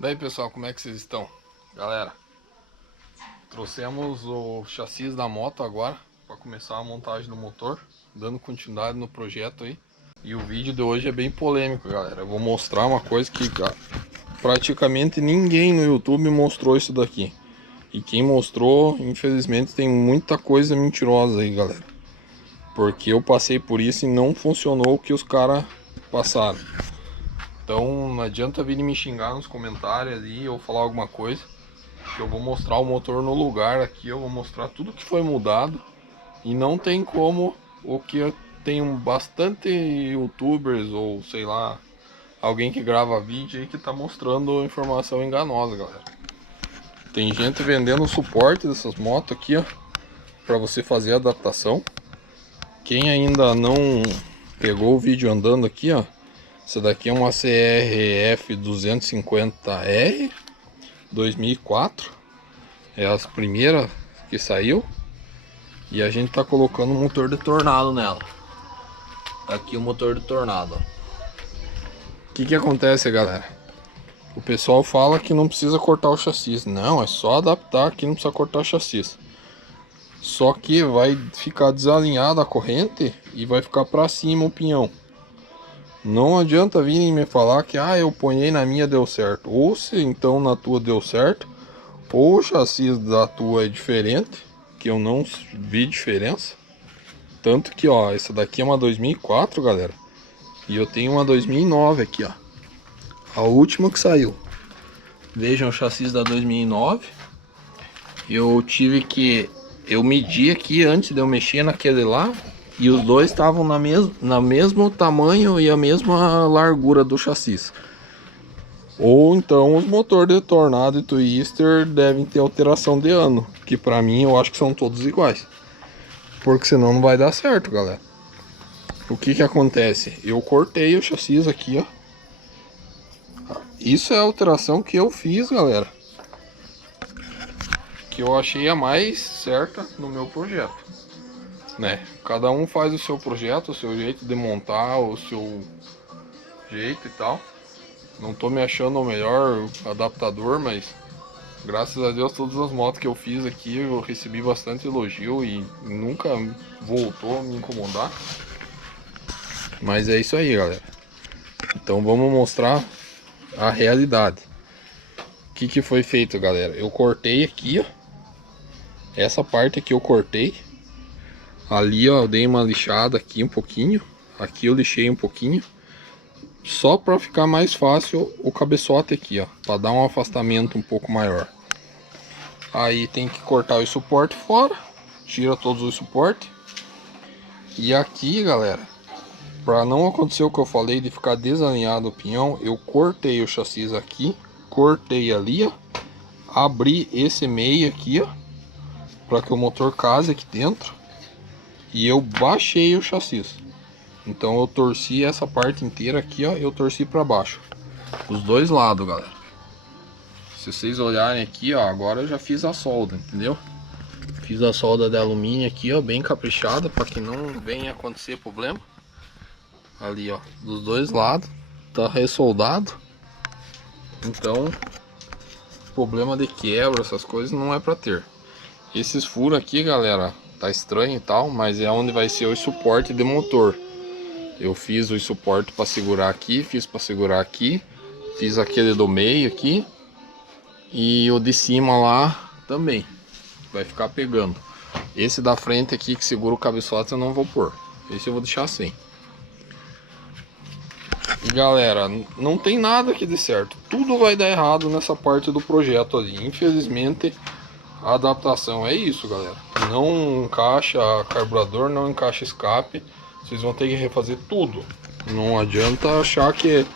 Daí pessoal, como é que vocês estão? Galera, trouxemos o chassi da moto agora para começar a montagem do motor, dando continuidade no projeto aí. E o vídeo de hoje é bem polêmico, galera. Eu vou mostrar uma coisa que praticamente ninguém no YouTube mostrou isso daqui. E quem mostrou, infelizmente, tem muita coisa mentirosa aí, galera. Porque eu passei por isso e não funcionou o que os caras passaram. Então não adianta vir me xingar nos comentários ali ou falar alguma coisa, que eu vou mostrar o motor no lugar aqui, eu vou mostrar tudo que foi mudado. E não tem como, o que eu tenho bastante youtubers ou sei lá, alguém que grava vídeo aí que tá mostrando informação enganosa, galera. Tem gente vendendo o suporte dessas motos aqui, ó, pra você fazer a adaptação. Quem ainda não pegou o vídeo andando aqui, ó, essa daqui é uma CRF 250R 2004. É as primeiras que saiu. E a gente tá colocando um motor de Tornado nela. Aqui o motor de Tornado. O que acontece, galera? O pessoal fala que não precisa cortar o chassi. Não, é só adaptar aqui, não precisa cortar o chassi. Só que vai ficar desalinhada a corrente e vai ficar para cima o pinhão. Não adianta virem me falar que eu ponhei na minha deu certo. Ou se então na tua deu certo, ou o chassi da tua é diferente, que eu não vi diferença. Tanto que ó, essa daqui é uma 2004, galera. E eu tenho uma 2009 aqui, ó. A última que saiu. Vejam o chassi da 2009. Eu tive que... Eu medi aqui antes de eu mexer naquele lá. E os dois estavam na mesmo tamanho e a mesma largura do chassi. Ou então os motores de Tornado e Twister devem ter alteração de ano. Que pra mim eu acho que são todos iguais. Porque senão não vai dar certo, galera. O que acontece? Eu cortei o chassi aqui, ó. Isso é a alteração que eu fiz, galera. Que eu achei a mais certa no meu projeto, né? Cada um faz o seu projeto, o seu jeito de montar, o seu jeito e tal. Não tô me achando o melhor adaptador, mas graças a Deus todas as motos que eu fiz aqui eu recebi bastante elogio e nunca voltou a me incomodar. Mas é isso aí, galera. Então vamos mostrar a realidade. O que foi feito, galera? Eu cortei aqui, ó. Essa parte aqui eu cortei. Ali, ó, eu dei uma lixada aqui um pouquinho. Aqui eu lixei um pouquinho. Só para ficar mais fácil o cabeçote aqui, ó. Para dar um afastamento um pouco maior. Aí tem que cortar o suporte fora. Tira todos os suportes. E aqui, galera, para não acontecer o que eu falei de ficar desalinhado o pinhão, eu cortei o chassi aqui. Cortei ali, ó. Abri esse meio aqui, ó, para que o motor case aqui dentro. E eu baixei o chassi. Então eu torci essa parte inteira aqui, ó. Eu torci para baixo. Os dois lados, galera. Se vocês olharem aqui, ó. Agora eu já fiz a solda, entendeu? Fiz a solda de alumínio aqui, ó. Bem caprichada, para que não venha acontecer problema. Ali, ó. Dos dois lados. Tá ressoldado. Então, problema de quebra, essas coisas não é para ter. Esses furos aqui, galera, tá estranho e tal, mas é onde vai ser o suporte de motor. Eu fiz o suporte para segurar aqui, fiz para segurar aqui, fiz aquele do meio aqui e o de cima lá também. Vai ficar pegando. Esse da frente aqui que segura o cabeçote eu não vou pôr. Esse eu vou deixar assim. E galera, não tem nada que dê certo. Tudo vai dar errado nessa parte do projeto ali. Infelizmente, a adaptação é isso, galera. Não encaixa carburador, não encaixa escape. Vocês vão ter que refazer tudo. Não adianta achar que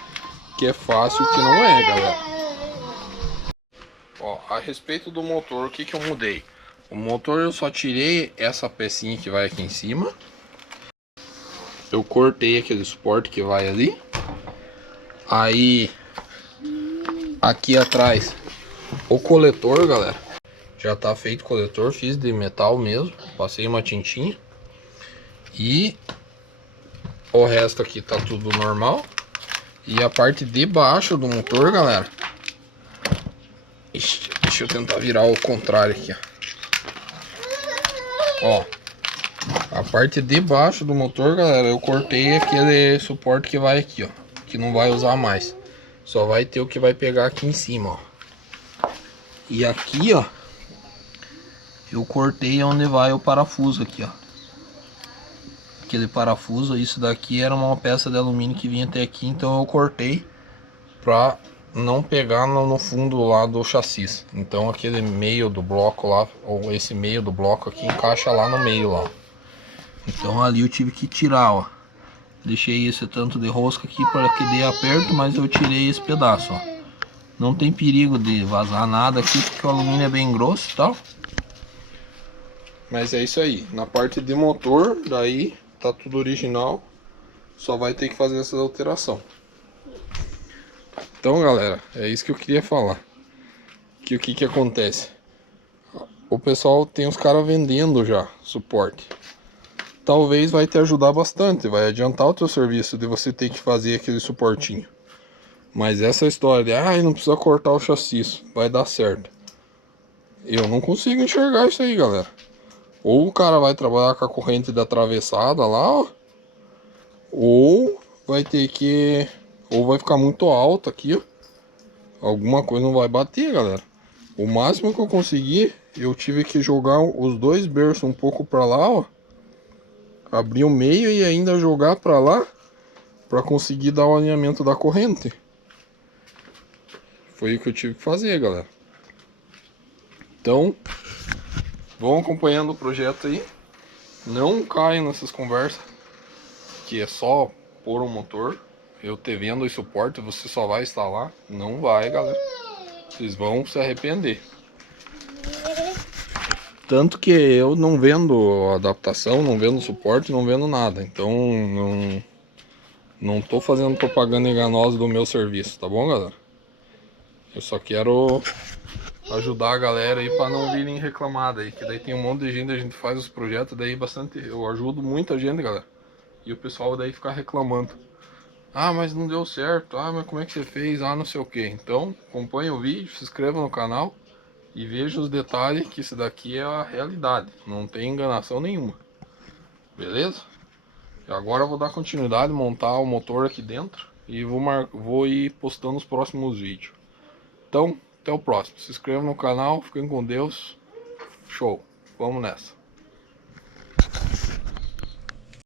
é fácil, que não é, galera. Ó, a respeito do motor, o que eu mudei? O motor eu só tirei essa pecinha que vai aqui em cima. Eu cortei aquele suporte que vai ali. Aí, aqui atrás, o coletor, galera. Já tá feito o coletor, fiz de metal mesmo. Passei uma tintinha. E o resto aqui tá tudo normal. E a parte de baixo do motor, galera, Ixi, deixa eu tentar virar ao contrário aqui, ó. A parte de baixo do motor, galera, eu cortei aquele suporte que vai aqui, ó, que não vai usar mais. Só vai ter o que vai pegar aqui em cima, ó. E aqui, ó, eu cortei onde vai o parafuso aqui, ó. Aquele parafuso, isso daqui era uma peça de alumínio que vinha até aqui, então eu cortei pra não pegar no fundo lá do chassi. Então aquele meio do bloco lá, ou esse meio do bloco aqui, encaixa lá no meio lá. Então ali eu tive que tirar, ó. Deixei esse tanto de rosca aqui para que dê aperto, mas eu tirei esse pedaço, ó. Não tem perigo de vazar nada aqui, porque o alumínio é bem grosso e tal. Mas é isso aí. Na parte de motor, daí tá tudo original. Só vai ter que fazer essa alteração. Então, galera, é isso que eu queria falar. Que o que acontece? O pessoal tem os caras vendendo já suporte. Talvez vai te ajudar bastante, vai adiantar o teu serviço de você ter que fazer aquele suportinho. Mas essa história de, não precisa cortar o chassi, vai dar certo. Eu não consigo enxergar isso aí, galera. Ou o cara vai trabalhar com a corrente da atravessada lá, ó. Ou vai ter que... Ou vai ficar muito alto aqui, ó. Alguma coisa não vai bater, galera. O máximo que eu consegui, eu tive que jogar os dois berços um pouco pra lá, ó. Abrir o meio e ainda jogar pra lá, pra conseguir dar o alinhamento da corrente. Foi o que eu tive que fazer, galera. Então, vão acompanhando o projeto aí. Não caiam nessas conversas, que é só pôr um motor. Eu te vendo e suporte, você só vai instalar. Não vai, galera. Vocês vão se arrepender. Tanto que eu não vendo adaptação, não vendo suporte, não vendo nada. Então não tô fazendo propaganda enganosa do meu serviço, tá bom, galera? Eu só quero ajudar a galera aí para não virem reclamar daí, que daí tem um monte de gente, a gente faz os projetos, daí bastante, eu ajudo muita gente, galera. E o pessoal daí fica reclamando. Mas não deu certo, mas como é que você fez, não sei o que. Então, acompanhe o vídeo, se inscreva no canal e veja os detalhes, que isso daqui é a realidade, não tem enganação nenhuma. Beleza? E agora eu vou dar continuidade, montar o motor aqui dentro e vou ir postando os próximos vídeos. Então, até o próximo. Se inscreva no canal, fiquem com Deus. Show. Vamos nessa.